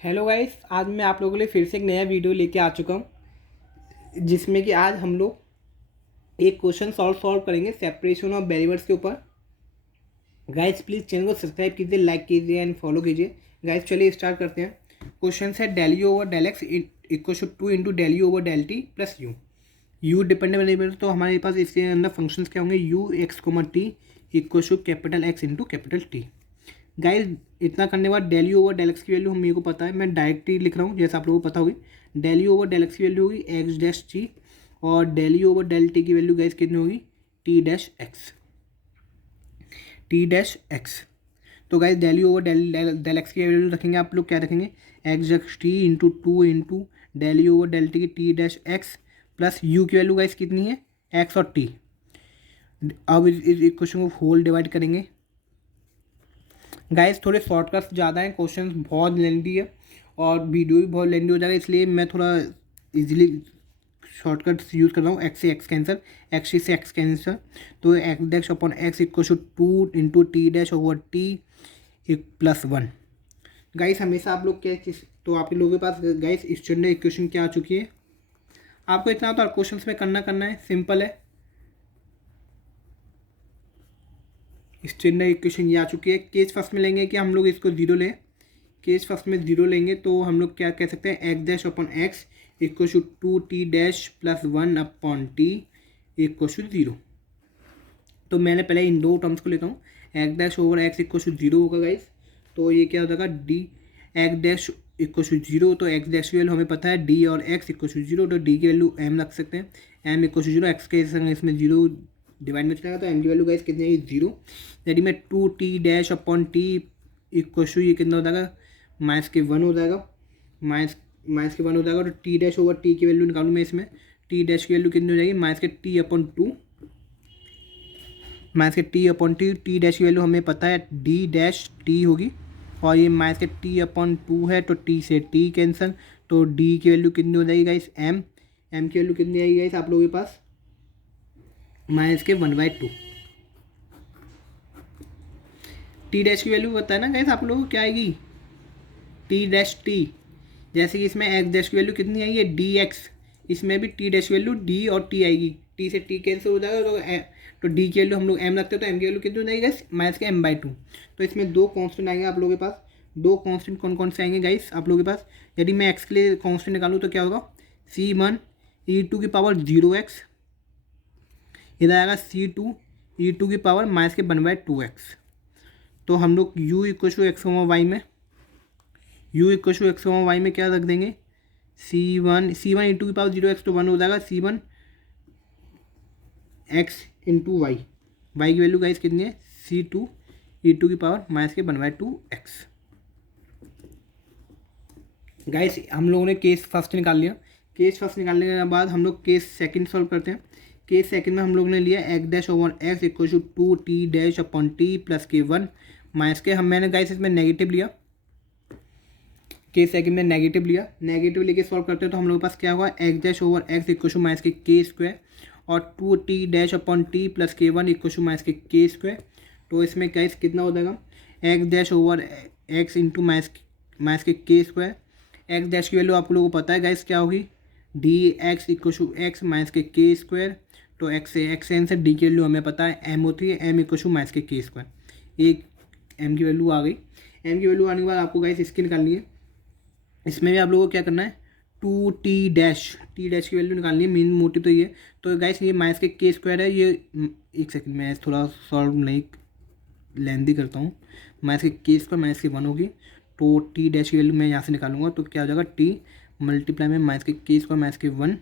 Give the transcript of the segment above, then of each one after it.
Hello guys, आज मैं आप लोगों के लिए फिर से एक नया वीडियो लेके आ चुका हूँ जिसमें कि आज हम लोग एक क्वेश्चन सॉल्व करेंगे सेपरेशन ऑफ वेरिएबल्स के ऊपर। गाइस प्लीज़ चैनल को सब्सक्राइब कीजिए, लाइक कीजिए एंड फॉलो कीजिए। गाइस चलिए स्टार्ट करते हैं। क्वेश्चन है del u over del x equal to 2 into del u over del t plus u. U dependent variable, तो हमारे पास इसके अंदर फंक्शंस क्या होंगे, u x comma t equal to capital X into capital T. Guys इतना करने के बाद del u over del x की वैल्यू मेरे को पता है, मैं डायरेक्ट ही लिख रहा हूँ जैसे आप लोगों को पता होगी। Del u over del x की वैल्यू होगी एक्स डैश टी और del u over del t की वैल्यू गाइस कितनी होगी, t dash x, t dash x. तो guys del u over del x की वैल्यू रखेंगे आप लोग, क्या रखेंगे, x dash t into two into del u over del t की t dash x plus u की वैल्यू गाइस कितनी है, एक्स और टी। अब इस इक्वेशन को होल डिवाइड करेंगे। गाइस थोड़े शॉर्टकट्स ज़्यादा हैं, क्वेश्चन बहुत लेंदी है और वीडियो भी बहुत लेंदी हो जाएगा, इसलिए मैं थोड़ा इजीली शॉर्टकट्स यूज़ कर रहा हूँ। एक्स से एक्स कैंसर, एक्स से एक्स कैंसर, तो x dash upon x equal to two into t dash over t एक प्लस वन। गाइस हमेशा आप लोग क्या तो आप लोगों के पास गाइस स्टैंडर्ड इक्वेशन क्या आ चुकी है, आपको इतना तो क्वेश्चन में करना है, सिंपल है। स्टैंडर्ड इक्वेशन ये आ चुकी है। केस फर्स्ट में लेंगे कि हम लोग इसको जीरो लें, केस फर्स्ट में जीरो लेंगे तो हम लोग क्या कह सकते हैं, x dash upon x equal to two t dash plus one upon t equal to zero. तो मैंने पहले इन दो टर्म्स को लेता हूँ, x dash over x equal to zero होगा गाइस, तो ये क्या हो जाएगा, D x dash equal to zero, तो एक्स डैश की वैल्यू हमें पता है डी और एक्स इक्वल टू जीरो, तो डी की वैल्यू एम रख सकते हैं, M equal to zero, x के संग इसमें जीरो डिवाइड में चलेगा तो एम की वैल्यू गाइस कितनी है, जीरो। यदि मैं two t dash upon t equal to ये कितना हो जाएगा, माइनस के वन हो जाएगा, माइनस के वन हो जाएगा, तो टी डैश ओवर टी की वैल्यू निकालूँ मैं इसमें, टी डैश की वैल्यू कितनी हो जाएगी, माइनस के टी अपॉन टू, माइनस के T upon T, T dash की वैल्यू हमें पता है डी डैश टी होगी, और ये माइनस के टी अपॉन टू है तो टी से टी कैंसिल, तो डी की वैल्यू कितनी हो जाएगी गाइस, एम, एम की वैल्यू कितनी आएगी गाइस आप लोगों के पास, minus k one by to. T dash की वैल्यू पता है ना गाइस आप लोगों को क्या आएगी, टी डैश टी, जैसे कि इसमें एक्स डैश की वैल्यू कितनी आई है, डी एक्स, इसमें भी टी डैश की वैल्यू डी और टी आएगी, टी से टी कैंसिल हो जाएगा तो डी की वैल्यू हम लोग एम रखते हैं, तो एम की वैल्यू कितनी हो जाएगी गाइस, माइनस के एम बाई टू। तो इसमें दो कॉन्स्टेंट आएंगे आप लोगों के पास, दो कॉन्स्टेंट कौन कौन से आएंगे गाइस आप लोगों के पास। यदि मैं एक्स के लिए कॉन्स्टेंट निकालूँ तो क्या होगा, सी वन ई टू की पावर जीरो एक्स, इधर आएगा सी टू ई टू की power minus k one by two x. तो हम लोग u equal to x y में, u equal to x y में क्या रख देंगे, सी वन इंटू की पावर जीरो एक्स, तो वन हो जाएगा C one x into y, y की वैल्यू गाइस कितनी है, सी टू ई टू की power minus k one by two x. Guys हम लोगों ने केस फर्स्ट निकाल लिया, केस फर्स्ट निकालने के बाद हम लोग केस सेकंड सॉल्व करते हैं। केस सेकंड में हम लोग ने लिया x dash over x equal to two t dash upon t plus k one minus k, हम मैंने गाइस इसमें नेगेटिव लिया, केस सेकंड में नेगेटिव लिया, नेगेटिव लेके सॉल्व करते हैं तो हम लोग के पास क्या हुआ, x dash over x equal to minus k square और two t dash upon t plus k one equal to minus k square. तो इसमें गाइस कितना हो जाएगा, x dash over x into minus k square, x dash की value आप लोगों को पता है गाइस क्या होगी, d x equal to x minus k square, तो एक्स से एक्स एन से डी की वैल्यू हमें पता है एम होती है, m equal to minus k square, एक एम की वैल्यू आ गई। एम की वैल्यू आने के बाद आपको गाइस इसकी निकालनी है, इसमें भी आप लोगों को क्या करना है, टू टी डैश की वैल्यू निकालनी है, मेन मोटिव तो ये। तो गाइस ये माइनस के स्क्वायर है, ये एक सेकंड में थोड़ा सॉल्व नहीं लेंदी करता हूँ, minus k square minus k one होगी, तो टी डैश की वैल्यू मैं यहाँ से निकालूंगा तो क्या हो जाएगा, टी मल्टीप्लाई में minus k square minus k one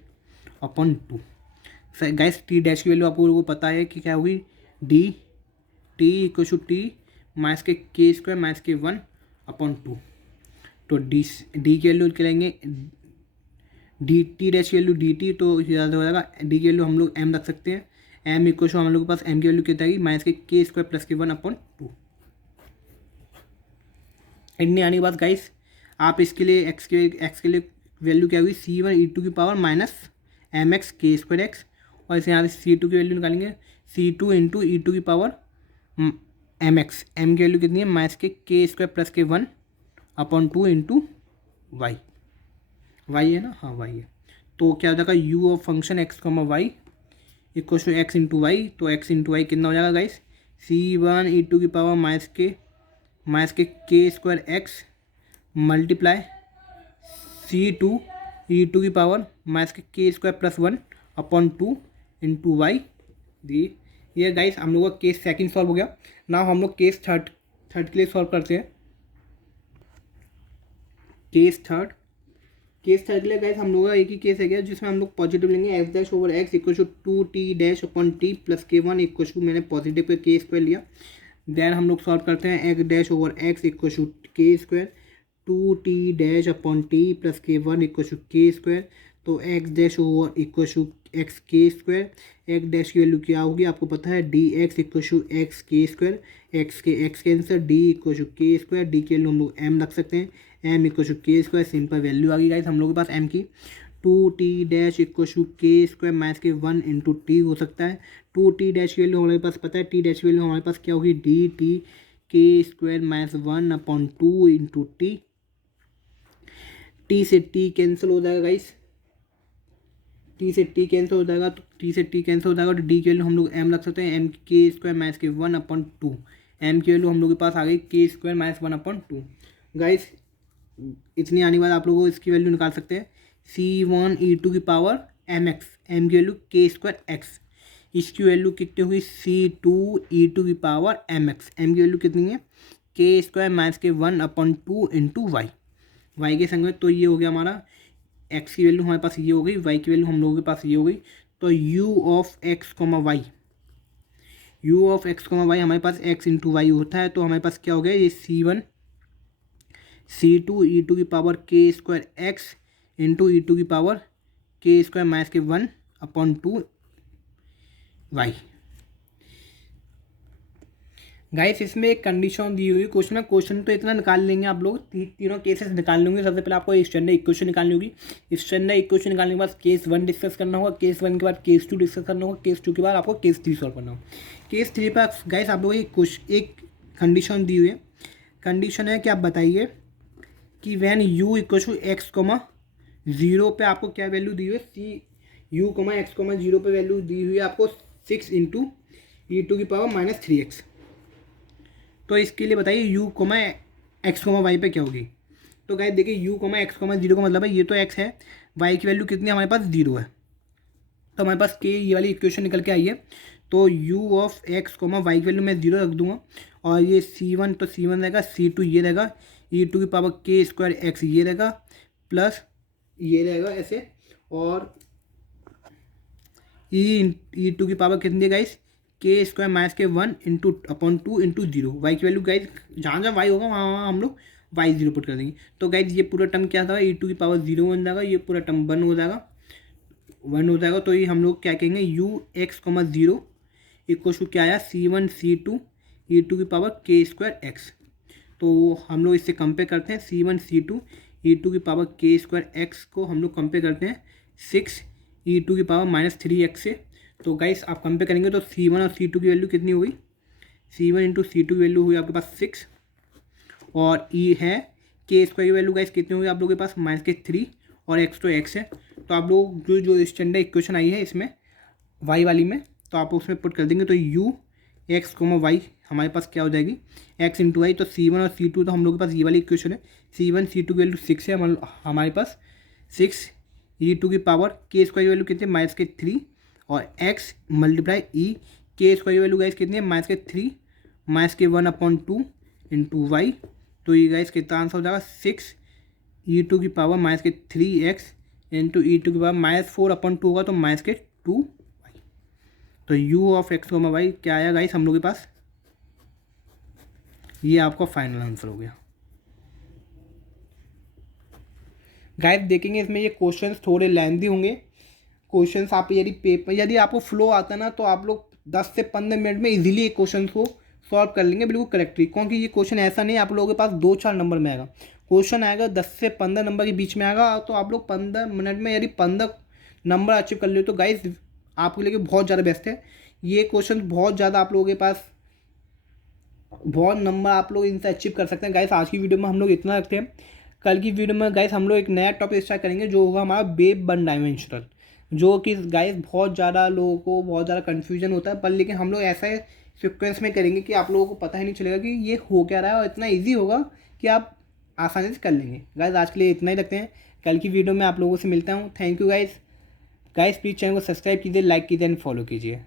upon two. Guys t dash की वैल्यू आप लोगों को पता है कि क्या होगी, d t equal to t minus k square minus k one upon two, तो डी की वैल्यू क्या लेंगे, डी टी डैश की वैल्यू डी टी, तो ज़्यादा हो जाएगा, डी की वैल्यू हम लोग एम रख सकते हैं, एम इक्वल टू हम लोग के पास एम की वैल्यू कितना आएगी, minus k square plus k one upon to. इतनी आने के बाद गाइस आप इसके लिए एक्स के लिए वैल्यू क्या होगी, सी वन ई टू की power minus m x k square x, और इसे यहाँ से सी टू की वैल्यू निकालेंगे, c two into e to की पावर एम एक्स, एम की वैल्यू कितनी है, minus k square plus k one upon two into y, y है ना, हाँ वाई है। तो क्या हो जाएगा, u of function x comma y equal to x into Y. तो एक्स इंटू वाई कितना हो जाएगा गाइस, C1 e⁻ के square x multiply C2 e⁻ के स्क्वायर +1 अपॉन 2 इंटू वाई दी। ये गाइस हम लोग का केस सेकंड सॉल्व हो गया। ना हम लोग केस थर्ड के लिए सॉल्व करते हैं। केस थर्ड के लिए गाइस हम लोग का एक ही केस है गया जिसमें हम लोग पॉजिटिव लेंगे f'/x equal to 2t' upon t plus k1 equal to, मैंने पॉजिटिव पे के स्क्वायर लिया। देन हम लोग सॉल्व करते हैं x'/x equal to k square 2t' upon t plus k1 equal to k square. तो x' equal to x k square, x dash की value क्या होगी आपको पता है, dx equal to x k square, x के answer d equal to k square, d की value हम लोग m रख सकते हैं, m equal to k square, simple value आ गई गाइस हम लोग के पास m की। 2t' equal to k square minus के 1 इंटू टी हो सकता है। 2t' की वैल्यू हमारे पास पता है, t डैश की वैल्यू हमारे पास क्या होगी, dt के square minus 1 upon 2 into T. T से टी कैंसिल हो जाएगा गाइस, टी से टी कैंसिल हो जाएगा, तो टी से टी कैंसिल हो जाएगा, तो डी की वैल्यू हम लोग m रख सकते हैं, m के स्क्वायर माइनस के 1 अपॉन 2। m की वैल्यू हम लोग के पास आ गई के स्क्वायर माइनस 1 अपॉन 2। गाइस इतनी आने के बाद आप लोगों को इसकी वैल्यू निकाल सकते हैं, C1 e⁻mx, m की वैल्यू के स्क्वायर एक्स, इसकी वैल्यू कितनी होगी C2 e⁻mx, m की वैल्यू कितनी है के स्क्वायर माइनस के 1 अपॉन 2 इंटू वाई, वाई के संग में। तो ये हो गया हमारा, एक्स की वैल्यू हमारे पास ये हो गई, वाई की वैल्यू हम लोगों के पास ये हो गई। तो u of x comma y हमारे पास x इंटू वाई होता है, तो हमारे पास क्या हो गया, ये C2 e⁻k square x into e⁻k square minus के 1 अपॉन 2 वाई। गाइस इसमें एक कंडीशन दी हुई क्वेश्चन में, क्वेश्चन तो इतना निकाल लेंगे आप लोग, तीनों केसेस निकाल लेंगे। सबसे पहले आपको स्टैंडर्ड इक्वेशन निकालनी होगी, स्टैंडर्ड इक्वेशन निकालने के बाद केस 1 डिस्कस करना होगा, केस 1 के बाद केस 2 डिस्कस करना होगा, केस 2 के बाद आपको केस 3 सॉल्व करना होगा। केस 3 पर गाइस आप लोगों को एक कंडीशन दी हुई है, कंडीशन है कि आप बताइए कि when u equal to x comma 0 पे आपको क्या वैल्यू दी हुई है, u, x, 0 पे वैल्यू दी हुई है आपको 6 इंटू e⁻−3x। तो इसके लिए बताइए u, x, y पे क्या होगी। तो गाइस देखिए u, x, 0 का मतलब है ये तो x है, y की वैल्यू कितनी हमारे पास 0 है, तो हमारे पास के ये वाली इक्वेशन निकल के आई है। तो u ऑफ x, y की वैल्यू मैं 0 रख दूंगा, और ये C1 तो C1 रहेगा, C2 ये रहेगा, e⁻k स्क्वायर x ये रहेगा, प्लस ये रहेगा ऐसे, और e⁻ कितनी है गाइस, के स्क्वायर माइनस के 1 इंटू अपॉन 2 इंटू 0। वाई की वैल्यू गाइज जहाँ जहाँ वाई होगा वहाँ हम लोग वाई 0 पुट कर देंगे। तो गाइज ये पूरा टर्म क्या था, e⁻0 बन जाएगा, ये पूरा टर्म 1 हो जाएगा। तो ये हम लोग क्या कहेंगे, u(x, 0 इक्वल टू क्या आया, C1 C2 e⁻k square x। तो हम लोग इससे कंपेयर करते हैं, C1 C2 e⁻k square x को हम लोग कंपेयर करते हैं 6 e⁻−3x से। तो गाइस आप कंपेयर करेंगे तो C1 और C2 की वैल्यू कितनी हुई, C1 इंटू C2 की वैल्यू हुई आपके पास 6, और e है के स्क्वायर की वैल्यू गाइस कितनी हुई आप लोगों के पास -3, और x तो x है। तो आप लोग जो स्टैंडर्ड इक्वेशन आई है इसमें y वाली में, तो आप उसमें पुट कर देंगे, तो u(x, y हमारे पास क्या हो जाएगी, x इंटू वाई। तो C1 और C2 तो हम लोग के पास ये वाली इक्वेशन है, C1 C2 की वैल्यू 6 है हमारे पास, 6 e⁻k स्क्वायर की वैल्यू कितनी है -3, और x मल्टीप्लाई के स्क्वायर की वैल्यू गाइस कितनी है -3 -1 अपॉन 2 इंटू वाई। तो ये गाइस कितना आंसर हो जाएगा 6 e⁻−3x इंटू e⁻4 अपॉन 2 होगा तो -2 वाई। तो u ऑफ x, y क्या आया गाइस हम लोग के पास, ये आपका फाइनल आंसर हो गया। गाइस देखेंगे इसमें ये क्वेश्चंस थोड़े लेंथी होंगे, क्वेश्चंस आप यदि आपको फ्लो आता है ना तो आप लोग 10 से 15 मिनट में इजीली एक क्वेश्चन को सॉल्व कर लेंगे बिल्कुल करेक्टली, क्योंकि ये क्वेश्चन ऐसा नहीं आप लोगों के पास 2-4 नंबर में आएगा, क्वेश्चन आएगा 10 से 15 नंबर के बीच में आएगा। तो आप लोग 15 मिनट में यदि 15 नंबर अचीव कर ले तो गाइस आपके लिए बहुत ज़्यादा बेस्ट है। ये क्वेश्चन बहुत ज़्यादा आप लोगों के पास बहुत नंबर आप लोग इनसे अचीव कर सकते हैं। गाइस आज की वीडियो में हम लोग इतना रखते हैं, कल की वीडियो में गाइस हम लोग एक नया टॉपिक स्टार्ट करेंगे जो होगा हमारा वेब वन डायमेंशनल, जो कि गाइस बहुत ज़्यादा लोगों को बहुत ज़्यादा कन्फ्यूजन होता है, पर लेकिन हम लोग ऐसा सीक्वेंस में करेंगे कि आप लोगों को पता ही नहीं चलेगा कि ये हो क्या रहा है, और इतना ईजी होगा कि आप आसानी से कर लेंगे। गाइस आज के लिए इतना ही रखते हैं, कल की वीडियो में आप लोगों से मिलता हूँ। Thank you guys. Guys please channel को सब्सक्राइब कीजिए, लाइक कीजिए एंड फॉलो कीजिए।